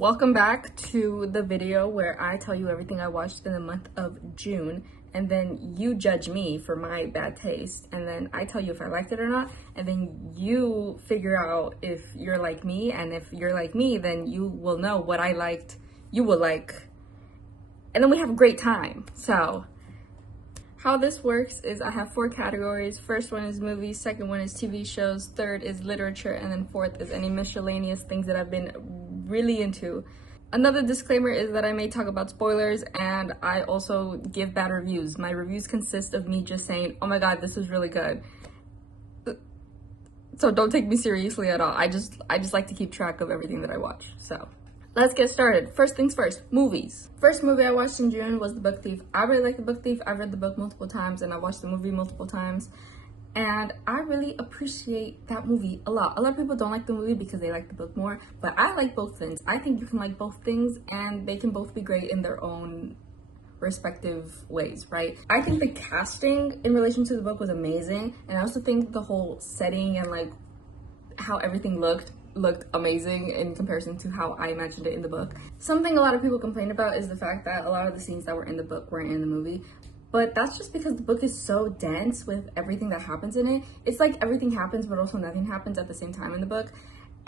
Welcome back to the video where I tell you everything I watched in the month of June, and then you judge me for my bad taste, and then I tell you if I liked it or not, and then you figure out if you're like me, and if you're like me, then you will know what I liked, you will like, and then we have a great time. So how this works is I have 4 categories. First one is movies, second one is TV shows, third is literature, and then fourth is any miscellaneous things that I've been really into. Another disclaimer is that I may talk about spoilers, and I also give bad reviews. My reviews consist of me just saying, oh my god, this is really good. So don't take me seriously at all. I just like to keep track of everything that I watch. So let's get started. First things first, movies. First movie I watched in June was The Book Thief. I really like The Book Thief. I've read the book multiple times and I watched the movie multiple times. And I really appreciate that movie a lot. A lot of people don't like the movie because they like the book more, but I like both things. I think you can like both things and they can both be great in their own respective ways, right? I think the casting in relation to the book was amazing, and I also think the whole setting and like how everything looked amazing in comparison to how I imagined it in the book. Something a lot of people complain about is the fact that a lot of the scenes that were in the book weren't in the movie. But that's just because the book is so dense with everything that happens in it. It's like everything happens, but also nothing happens at the same time in the book.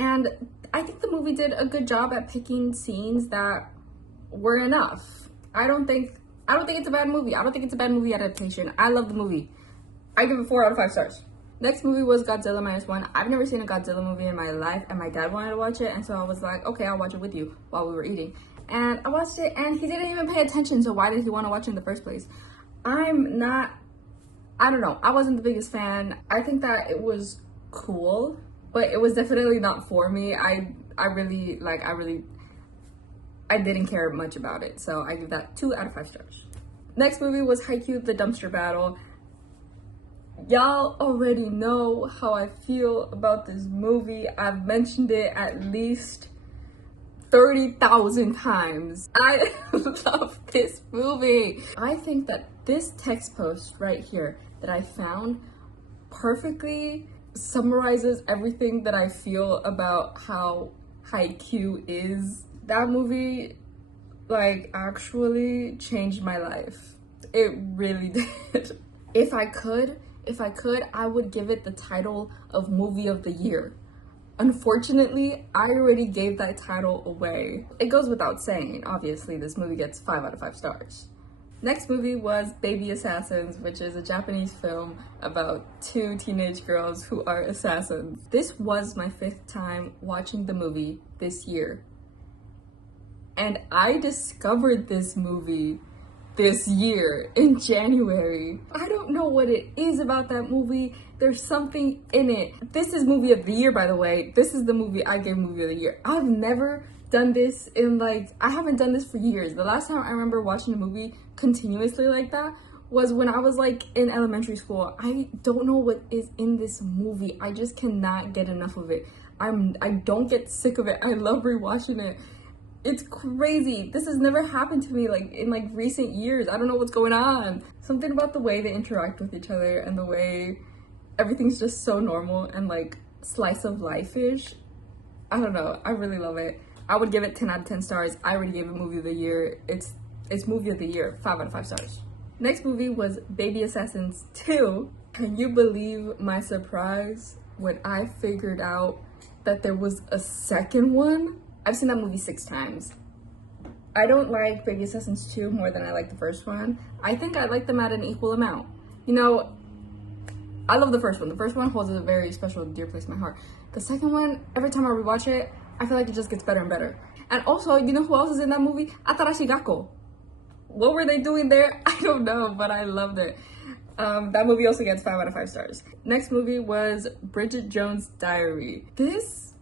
And I think the movie did a good job at picking scenes that were enough. I don't think it's a bad movie. I don't think it's a bad movie adaptation. I love the movie. I give it 4 out of 5 stars. Next movie was Godzilla -1. I've never seen a Godzilla movie in my life, and my dad wanted to watch it, and so I was like, okay, I'll watch it with you while we were eating. And I watched it, and he didn't even pay attention, so why did he want to watch it in the first place? I don't know. I wasn't the biggest fan. I think that it was cool, but it was definitely not for me. I didn't care much about it, so I give that 2 out of 5 stars. Next movie was Haikyuu: The Dumpster Battle. Y'all already know how I feel about this movie. I've mentioned it at least 30,000 times. I love this movie. I think that this text post right here that I found perfectly summarizes everything that I feel about how Haikyuu is. That movie, like, actually changed my life. It really did. If I could, I would give it the title of Movie of the Year. Unfortunately, I already gave that title away. It goes without saying, obviously, this movie gets 5 out of 5 stars. Next movie was Baby Assassins, which is a Japanese film about 2 teenage girls who are assassins. This was my 5th time watching the movie this year. And I discovered this movie this year in January. I don't know what it is about that movie. There's something in it. This is Movie of the Year, by the way. This is the movie I gave Movie of the Year. I've never done this I haven't done this for years. The last time I remember watching a movie continuously like that was when I was like in elementary school. I don't know what is in this movie. I just cannot get enough of it. I don't get sick of it. I love rewatching it. It's crazy. This has never happened to me in recent years. I don't know what's going on. Something about the way they interact with each other and the way everything's just so normal and like slice of life-ish. I don't know. I really love it. I would give it 10 out of 10 stars. I already gave it Movie of the Year. It's Movie of the Year, 5 out of 5 stars. Next movie was Baby Assassins 2. Can you believe my surprise when I figured out that there was a second one? I've seen that movie 6 times. I don't like Baby Assassins 2 more than I like the first one. I think I like them at an equal amount. You know, I love the first one. The first one holds a very special, dear place in my heart. The second one, every time I rewatch it, I feel like it just gets better and better. And also, you know who else is in that movie? Atarashi Gakko. What were they doing there? I don't know, but I loved it. That movie also gets 5 out of 5 stars. Next movie was Bridget Jones' Diary. This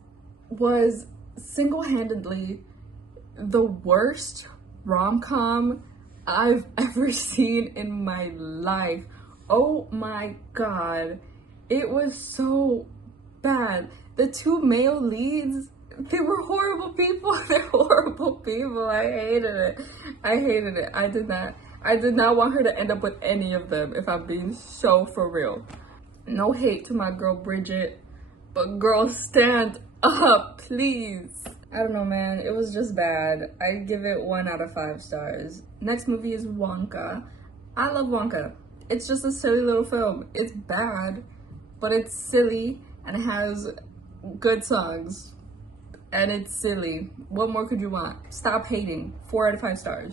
was single-handedly the worst rom-com I've ever seen in my life. Oh my god, it was so bad. The 2 male leads, they were horrible people. They're horrible people. I hated it. I did not want her to end up with any of them, if I'm being so for real. No hate to my girl Bridget, but girl, stand up, please. I don't know, man. It was just bad. I give it 1 out of 5 stars. Next movie is Wonka. I love Wonka. It's just a silly little film. It's bad, but it's silly and it has good songs. And it's silly. What more could you want? Stop hating. 4 out of 5 stars.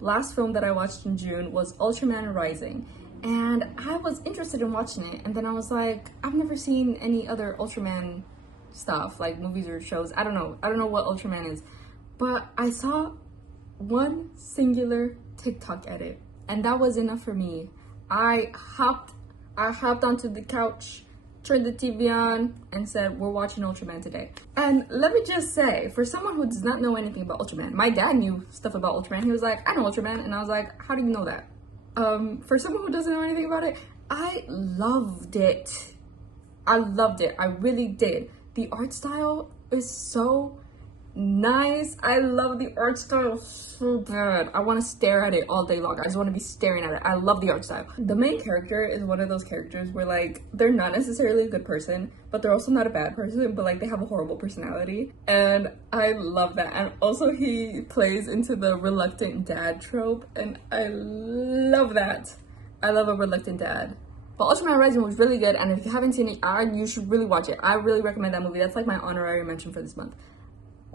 Last film that I watched in June was Ultraman Rising. And I was interested in watching it. And then I was like, I've never seen any other Ultraman stuff, like movies or shows. I don't know what Ultraman is. But I saw one singular TikTok edit. And that was enough for me. I hopped onto the couch, turned the TV on, and said, we're watching Ultraman today. And let me just say, for someone who does not know anything about Ultraman, my dad knew stuff about Ultraman. He was like, I know Ultraman. And I was like, how do you know that? For someone who doesn't know anything about it, I loved it. I loved it. I really did. The art style is so nice. I love the art style so bad. I want to stare at it all day long. I just want to be staring at it. I love the art style. The main character is one of those characters where like they're not necessarily a good person, but they're also not a bad person, but like they have a horrible personality. And I love that. And also he plays into the reluctant dad trope, and I love that. I love a reluctant dad. But Ultraman Rising was really good, and if you haven't seen it, you should really watch it. I really recommend that movie. That's like my honorary mention for this month.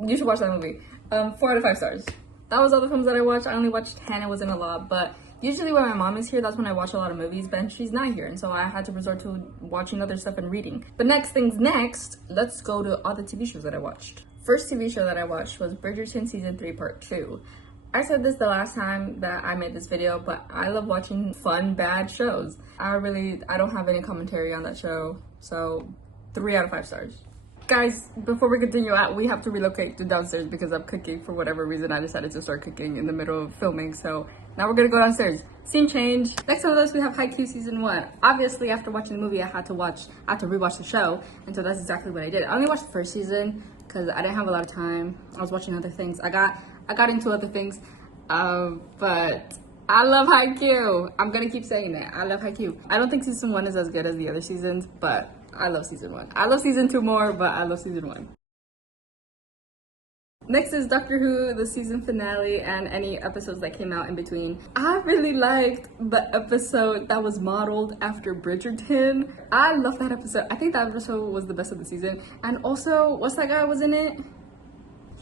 You should watch that movie. 4 out of 5 stars. That was all the films that I watched. I only watched 10. It wasn't a lot, but usually when my mom is here, that's when I watch a lot of movies, but she's not here, and so I had to resort to watching other stuff and reading. But next things next, let's go to all the TV shows that I watched. First TV show that I watched was Bridgerton Season 3 Part 2. I said this the last time that I made this video, but I love watching fun, bad shows. I don't have any commentary on that show, so 3 out of 5 stars. Guys, before we continue out, we have to relocate to downstairs because I'm cooking. For whatever reason, I decided to start cooking in the middle of filming, so now we're gonna go downstairs. Scene change. Next on the list, we have Haikyuu Season 1. Obviously, after watching the movie, I had to rewatch the show, and so that's exactly what I did. I only watched the first season because I didn't have a lot of time. I was watching other things. I got into other things, but I love Haikyuu. I'm gonna keep saying that. I love Haikyuu. I don't think Season 1 is as good as the other seasons, but I love Season 1. I love Season 2 more, but I love Season 1. Next is Doctor Who, the season finale, and any episodes that came out in between. I really liked the episode that was modeled after Bridgerton. I love that episode. I think that episode was the best of the season. And also, what's that guy was in it?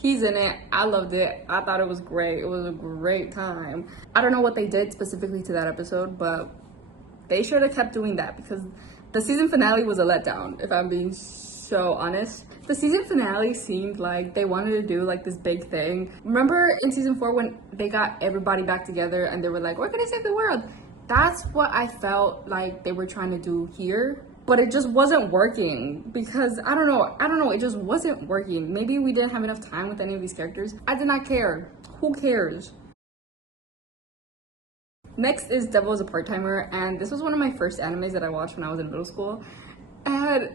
He's in it. I loved it. I thought it was great. It was a great time. I don't know what they did specifically to that episode, but they should have kept doing that because the season finale was a letdown, if I'm being so honest. The season finale seemed like they wanted to do like this big thing. Remember in season 4 when they got everybody back together and they were like, we're gonna save the world? That's what I felt like they were trying to do here. But it just wasn't working because I don't know, it just wasn't working. Maybe we didn't have enough time with any of these characters. I did not care. Who cares? Next is Devil is a Part-Timer, and this was one of my first animes that I watched when I was in middle school. And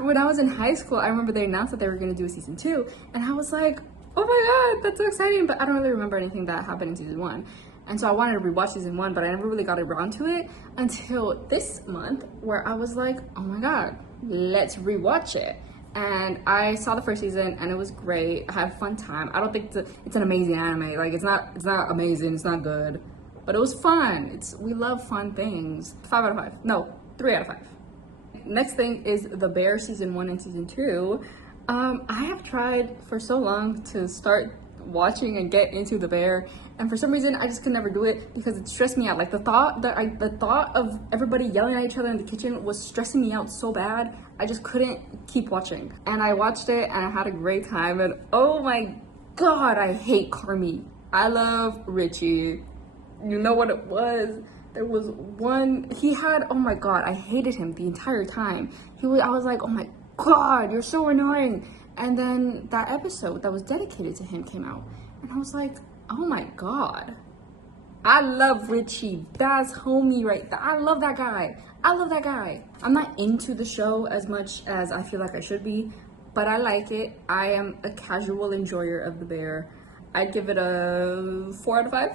when I was in high school, I remember they announced that they were gonna do a season 2, and I was like, oh my god, that's so exciting, but I don't really remember anything that happened in season 1. And so I wanted to rewatch season 1, but I never really got around to it until this month, where I was like, oh my god, let's rewatch it. And I saw the first season and it was great. I had a fun time. I don't think it's an amazing anime. Like it's not amazing, it's not good, but it was fun. We love fun things. 5 out of 5. No, 3 out of 5. Next thing is The Bear season 1 and season 2. I have tried for so long to start watching and get into The Bear, and for some reason I just could never do it because it stressed me out. Like the thought of everybody yelling at each other in the kitchen was stressing me out so bad. I just couldn't keep watching, and I watched it and I had a great time. And oh my god, I hate Carmi. I love Richie. You know what it was? There was one, he had, oh my god, I hated him the entire time. I was like, oh my god, you're so annoying. And then that episode that was dedicated to him came out, and I was like, oh my god, I love Richie. That's homie right there. I love that guy. I love that guy. I'm not into the show as much as I feel like I should be, but I like it. I am a casual enjoyer of The Bear. I'd give it a 4 out of 5.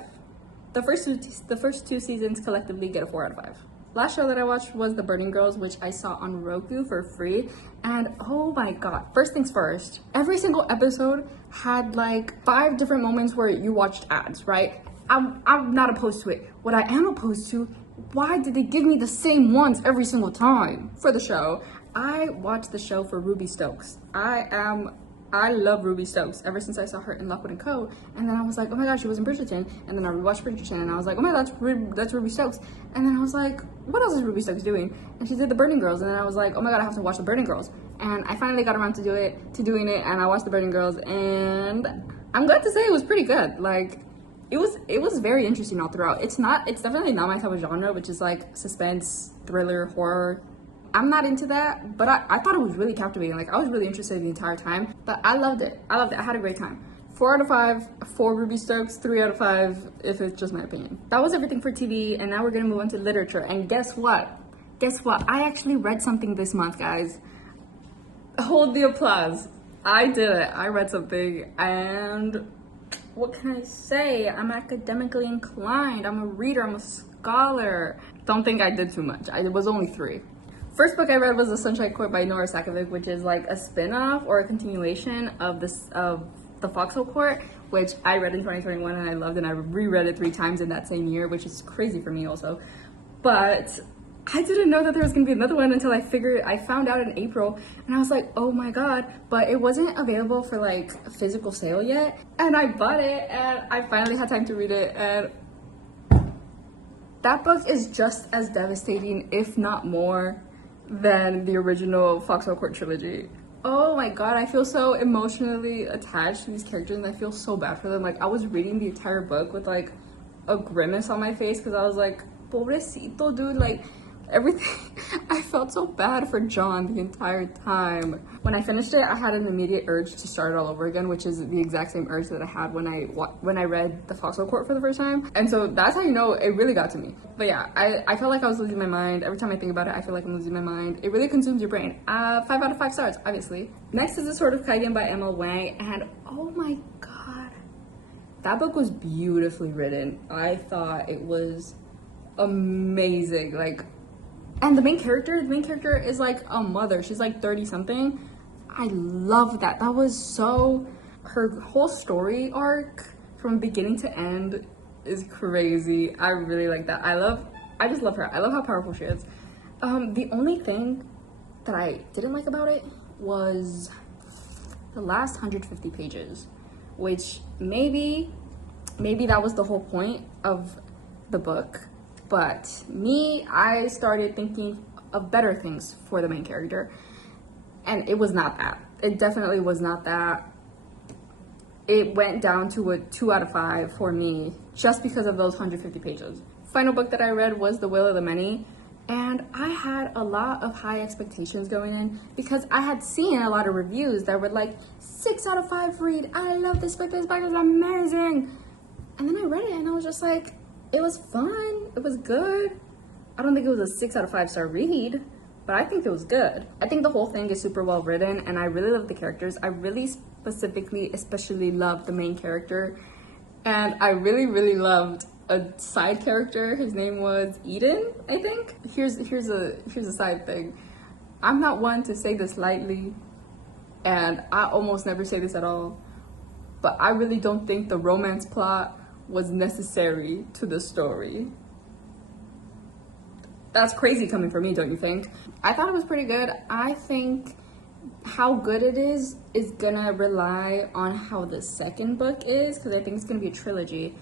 The first two seasons collectively get a 4 out of 5. Last show that I watched was The Burning Girls, which I saw on Roku for free. And oh my god, first things first, every single episode had like 5 different moments where you watched ads, right? I'm not opposed to it. What I am opposed to, why did they give me the same ones every single time for the show? I watched the show for Ruby Stokes. I love Ruby Stokes ever since I saw her in Lockwood & Co. And then I was like, oh my gosh, she was in Bridgerton. And then I rewatched Bridgerton and I was like, oh my god, that's Ruby Stokes. And then I was like, what else is Ruby Stokes doing? And she did The Burning Girls. And then I was like, oh my god, I have to watch The Burning Girls. And I finally got around to doing it, and I watched The Burning Girls, and I'm glad to say it was pretty good. Like, it was very interesting all throughout. It's definitely not my type of genre, which is like suspense, thriller, horror. I'm not into that, but I thought it was really captivating. Like, I was really interested the entire time, but I loved it. I had a great time. 4 out of 5 for Ruby Stokes, 3 out of 5 if it's just my opinion. That was everything for TV, and now we're gonna move on to literature. And guess what? I actually read something this month, guys. Hold the applause. I did it. I read something, and what can I say? I'm academically inclined. I'm a reader. I'm a scholar. Don't think I did too much. It was only 3. First book I read was The Sunshine Court by Nora Sakovic, which is like a spin-off or a continuation of the Foxhole Court, which I read in 2021 and I loved, and I reread it 3 times in that same year, which is crazy for me also. But I didn't know that there was gonna be another one until I found out in April, and I was like, oh my god, but it wasn't available for like a physical sale yet, and I bought it, and I finally had time to read it, and that book is just as devastating, if not more, than the original Foxhole Court trilogy. Oh my god, I feel so emotionally attached to these characters, and I feel so bad for them. Like, I was reading the entire book with like a grimace on my face because I was like, pobrecito, dude, like everything. I felt so bad for John the entire time. When I finished it, I had an immediate urge to start it all over again, which is the exact same urge that I had when I read The Foxhole Court for the first time. And so that's how you know it really got to me. But yeah, I felt like I was losing my mind. Every time I think about it, I feel like I'm losing my mind. It really consumes your brain. 5 out of 5 stars, obviously. Next is The Sword of Kaiden by Emma Wang, and oh my god, that book was beautifully written. I thought it was amazing. Like, and the main character is like a mother. She's like 30 something. I love that. That was so, her whole story arc from beginning to end is crazy. I really like that. I just love her. I love how powerful she is. The only thing that I didn't like about it was the last 150 pages, which maybe that was the whole point of the book. But I started thinking of better things for the main character, and it was not that. It definitely was not that. It went down to a 2 out of 5 for me, just because of those 150 pages. Final book that I read was The Will of the Many, and I had a lot of high expectations going in because I had seen a lot of reviews that were like 6 out of 5 read. I love this book is amazing. And then I read it and I was just like, it was fun, it was good. I don't think it was a 6 out of 5 star read, but I think it was good. I think the whole thing is super well written, and I really love the characters. I really especially loved the main character, and I really loved a side character. His name was Eden, I think. Here's a side thing. I'm not one to say this lightly, and I almost never say this at all, but I really don't think the romance plot was necessary to the story. That's crazy coming from me, don't you think? I thought it was pretty good. I think how good it is gonna rely on how the second book is, because I think it's gonna be a trilogy.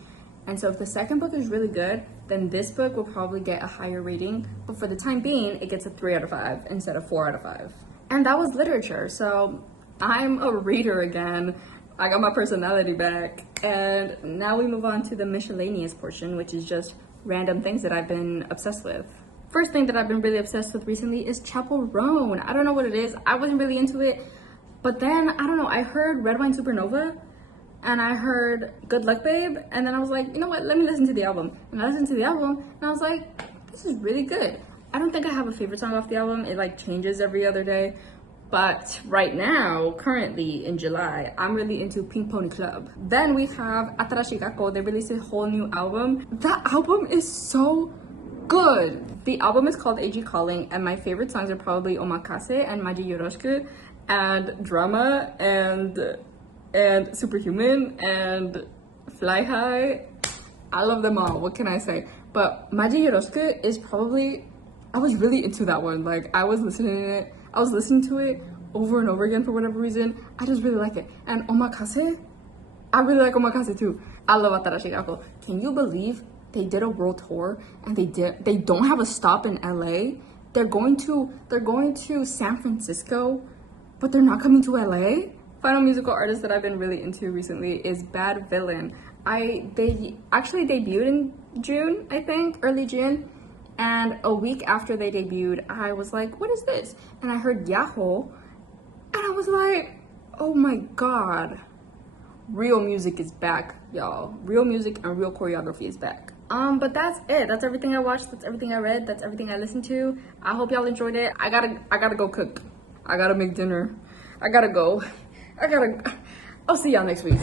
And so if the second book is really good, then this book will probably get a higher rating. But for the time being, it gets a 3 out of 5 instead of 4 out of 5. And that was literature. So I'm a reader again. I got my personality back. And now we move on to the miscellaneous portion, which is just random things that I've been obsessed with. First thing that I've been really obsessed with recently is Chapel Roan. I don't know what it is. I wasn't really into it. But then, I don't know, I heard Red Wine Supernova and I heard Good Luck Babe. And then I was like, you know what, let me listen to the album. And I listened to the album and I was like, this is really good. I don't think I have a favorite song off the album. It like changes every other day. But right now, currently in July, I'm really into Pink Pony Club. Then we have Atarashigako. They released a whole new album. That album is so good. The album is called AG Calling, and my favorite songs are probably Omakase and Maji Yoroshiku and Drama and Superhuman and Fly High. I love them all. What can I say? But Maji Yoroshiku is probably, I was really into that one. Like, I was listening to it over and over again for whatever reason. I just really like it. And Omakase, I really like Omakase too. I love Atarashi Gakko. Can you believe they did a world tour and they don't have a stop in LA? They're going to San Francisco, but they're not coming to LA. Final musical artist that I've been really into recently is Bad Villain. They actually debuted in June, I think, early June. And a week after they debuted, I was like, what is this? And I heard Yahoo, and I was like, oh my God. Real music is back, y'all. Real music and real choreography is back. But that's it. That's everything I watched. That's everything I read. That's everything I listened to. I hope y'all enjoyed it. I gotta go cook. I gotta make dinner. I gotta go. I'll see y'all next week.